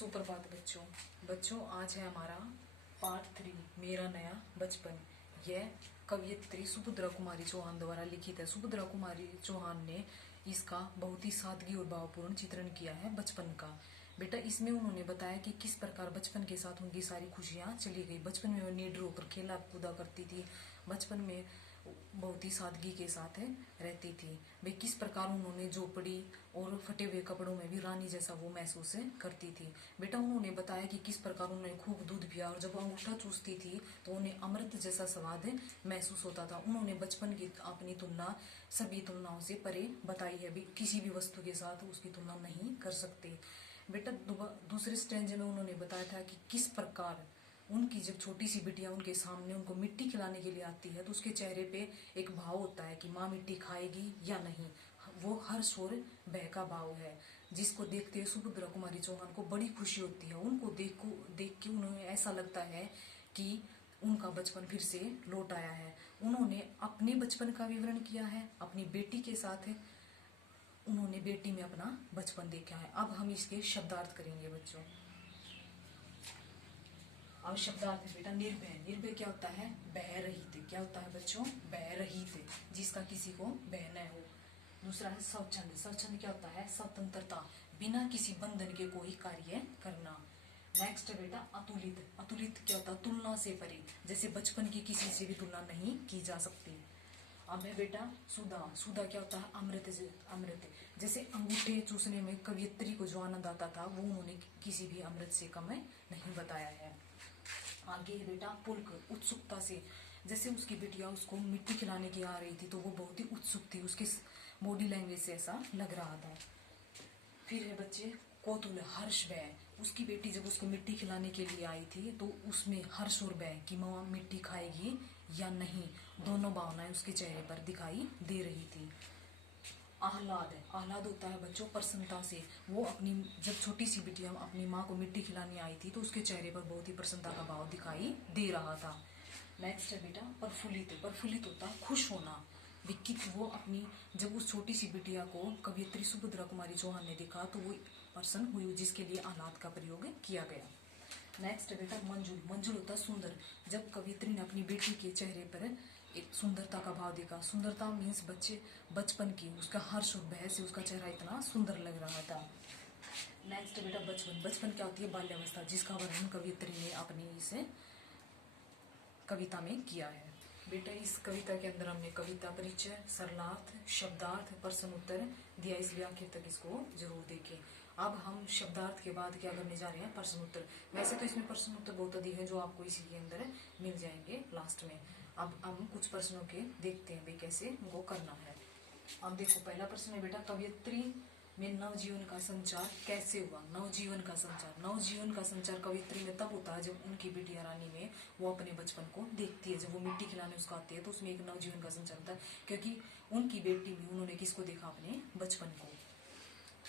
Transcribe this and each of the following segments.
सुप्रभात बच्चों। आज है हमारा पार्ट 3 मेरा नया बचपन। यह कवयित्री सुभद्रा कुमारी चौहान द्वारा लिखित है। सुभद्रा कुमारी चौहान ने इसका बहुत ही सादगी और भावपूर्ण चित्रण किया है बचपन का। बेटा इसमें उन्होंने बताया कि किस प्रकार बचपन के साथ उनकी सारी खुशियाँ चली गई। बचपन में वो निडर होकर खेला कूदा करती थी। बचपन में बहुत ही सादगी के साथ रहती थी। वे किस प्रकार उन्होंने झोपड़ी और फटे हुए कपड़ों में भी रानी जैसा वो महसूस करती थी। बेटा उन्होंने बताया कि किस प्रकार उन्होंने खूब दूध पिया और जब अंगूठा चूसती थी तो उन्हें अमृत जैसा स्वाद महसूस होता था। उन्होंने बचपन की अपनी तुलना सभी तुलनाओं से परे बताई है। भी किसी भी वस्तु के साथ उसकी तुलना नहीं कर सकते। बेटा दूसरे स्टेंज में उन्होंने बताया था कि किस प्रकार उनकी जब छोटी सी बिटिया उनके सामने उनको मिट्टी खिलाने के लिए आती है तो उसके चेहरे पे एक भाव होता है कि माँ मिट्टी खाएगी या नहीं। वो हर्ष और भय का भाव है जिसको देखते हुए सुभद्रा कुमारी चौहान को बड़ी खुशी होती है। उनको देख के उन्हें ऐसा लगता है कि उनका बचपन फिर से लौट आया है। उन्होंने अपने बचपन का विवरण किया है अपनी बेटी के साथ है। उन्होंने बेटी में अपना बचपन देखा है। अब हम इसके शब्दार्थ करेंगे बच्चों। अब शब्दार्थ है बेटा निर्भय। निर्भय क्या होता है? बह रहित। क्या होता है बच्चों? बह रहित, जिसका किसी को बह न हो। दूसरा है स्वच्छंद। स्वच्छंद क्या होता है? स्वतंत्रता, बिना किसी बंधन के कोई कार्य करना। नेक्स्ट है बेटा अतुलित। अतुलित क्या होता है? तुलना से परे, जैसे बचपन की किसी से भी तुलना नहीं की जा सकती। अब है बेटा सुधा। सुधा क्या होता है? अमृत। अमृत, जैसे अंगूठे चूसने में कवियत्री को जो आनंद आता था वो उन्होंने किसी भी अमृत से कम नहीं बताया है। आगे है बेटा पुलक। उत्सुकता से, जैसे उसकी बिटिया उसको मिट्टी खिलाने की आ रही थी तो वो बहुत ही उत्सुक थी। उसके बॉडी लैंग्वेज से ऐसा लग रहा था। फिर है बच्चे कौतूहल, हर्ष, भय। उसकी बेटी जब उसको मिट्टी खिलाने के लिए आई थी तो उसमें हर्ष और भय कि माँ मिट्टी खाएगी या नहीं, दोनों भावनाएं उसके चेहरे पर दिखाई दे रही थी। आह्लाद है। आह्लाद होता है बच्चों प्रसन्नता से। वो अपनी जब छोटी सी बिटिया अपनी माँ को मिट्टी खिलाने आई थी तो उसके चेहरे पर बहुत ही प्रसन्नता का भाव दिखाई दे रहा था। नेक्स्ट है बेटा प्रफुल्लित। प्रफुल्लित होता है खुश होना। विकित, वो अपनी जब उस छोटी सी बिटिया को कवयित्री सुभद्रा कुमारी चौहान ने देखा तो वो प्रसन्न हुई, जिसके लिए आह्लाद का प्रयोग किया गया। नेक्स्ट है बेटा मंजुल। मंजुल होता है सुंदर। जब कवयित्री ने अपनी बेटी के चेहरे पर एक सुंदरता का भाव देखा। सुंदरता मीन्स बच्चे बचपन की, उसका हर्ष और भय से उसका चेहरा इतना सुंदर लग रहा था। नेक्स्ट बेटा बचपन। बचपन क्या होती है? बाल्यावस्था, जिसका वर्णन कवयित्री ने अपनी इस कविता में किया है। बेटा इस कविता के अंदर हमने कविता परिचय, सरलार्थ, शब्दार्थ, प्रश्न उत्तर दिया, इसलिए आखिर तक इसको जरूर देखें। अब हम शब्दार्थ के बाद क्या करने जा रहे हैं? प्रश्न उत्तर। वैसे तो इसमें प्रश्न उत्तर बहुत अधिक है जो आपको इसी के अंदर मिल जाएंगे लास्ट में। अब हम कुछ प्रश्नों के देखते हैं भाई कैसे उनको करना है। अब देखो पहला प्रश्न है बेटा कवयित्री में नवजीवन का संचार कैसे हुआ? नवजीवन का संचार। नवजीवन का संचार कवयित्री में तब होता है जब उनकी बिटिया रानी में वो अपने बचपन को देखती है। जब वो मिट्टी खिलाने उसको आती है तो उसमें एक नवजीवन का संचार होता है, क्योंकि उनकी बेटी में उन्होंने किसको देखा? अपने बचपन को।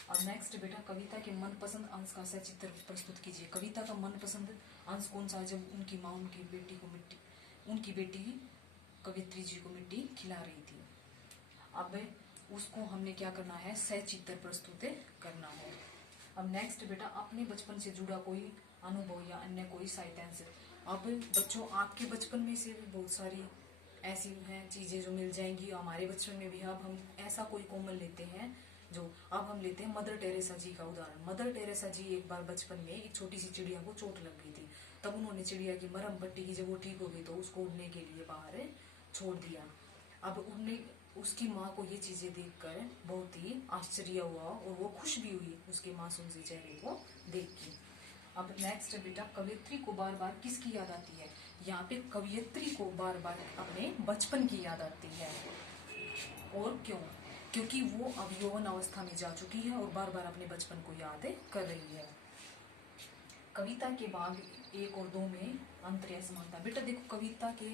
अब नेक्स्ट बेटा कविता के मनपसंद अंश का सचित्र प्रस्तुत कीजिए। कविता का मनपसंद अंश कौन सा है? जब उनकी माँ उनकी बेटी कवयित्री जी को मिट्टी खिला रही थी। अब उसको हमने क्या करना है? सचित्र प्रस्तुत करना है। अब नेक्स्ट बेटा अपने बचपन से जुड़ा कोई अनुभव या अन्य कोई साहित्यांश। अब बच्चों आपके बचपन में से भी बहुत सारी ऐसी हैं चीजें जो मिल जाएंगी हमारे बचपन में भी। अब हम ऐसा कोई कॉमन लेते हैं जो अब हम लेते हैं मदर टेरेसा जी का उदाहरण। मदर टेरेसा जी एक बार बचपन में एक छोटी सी चिड़िया को चोट लग गई थी। तब उन्होंने चिड़िया की मरहम पट्टी की। जब वो ठीक हो गई तो उसको उड़ने के लिए बाहर छोड़ दिया। अब उड़ने उसकी माँ को ये चीजें देखकर बहुत ही आश्चर्य हुआ और वो खुश भी हुई उसके मासूम से चेहरे को देख के। अब नेक्स्ट बेटा कवयित्री को बार बार किसकी याद आती है? यहाँ पे कवयित्री को बार बार अपने बचपन की याद आती है। और क्यों? क्योंकि वो अब यौवन अवस्था में जा चुकी है और बार बार अपने बचपन को याद कर रही है। कविता के भाग 1 और 2 में अंतर या समानता। बेटा देखो कविता के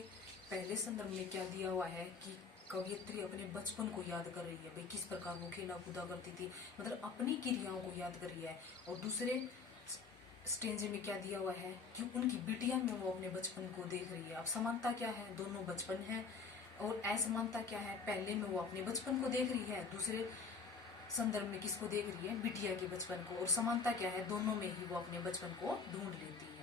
पहले संदर्भ में क्या दिया हुआ है कि कवयित्री अपने बचपन को याद कर रही है। भाई किस प्रकार वो खेला कूदा करती थी, मतलब अपनी क्रियाओं को याद कर रही है। और दूसरे स्टेंज में क्या दिया हुआ है कि उनकी बिटिया में वो अपने बचपन को देख रही है। अब समानता क्या है? दोनों बचपन है। और असमानता क्या है? पहले में वो अपने बचपन को देख रही है, दूसरे संदर्भ में किसको देख रही है, बिटिया के बचपन को, और समानता क्या है, दोनों में ही वो अपने बचपन को ढूंढ लेती है।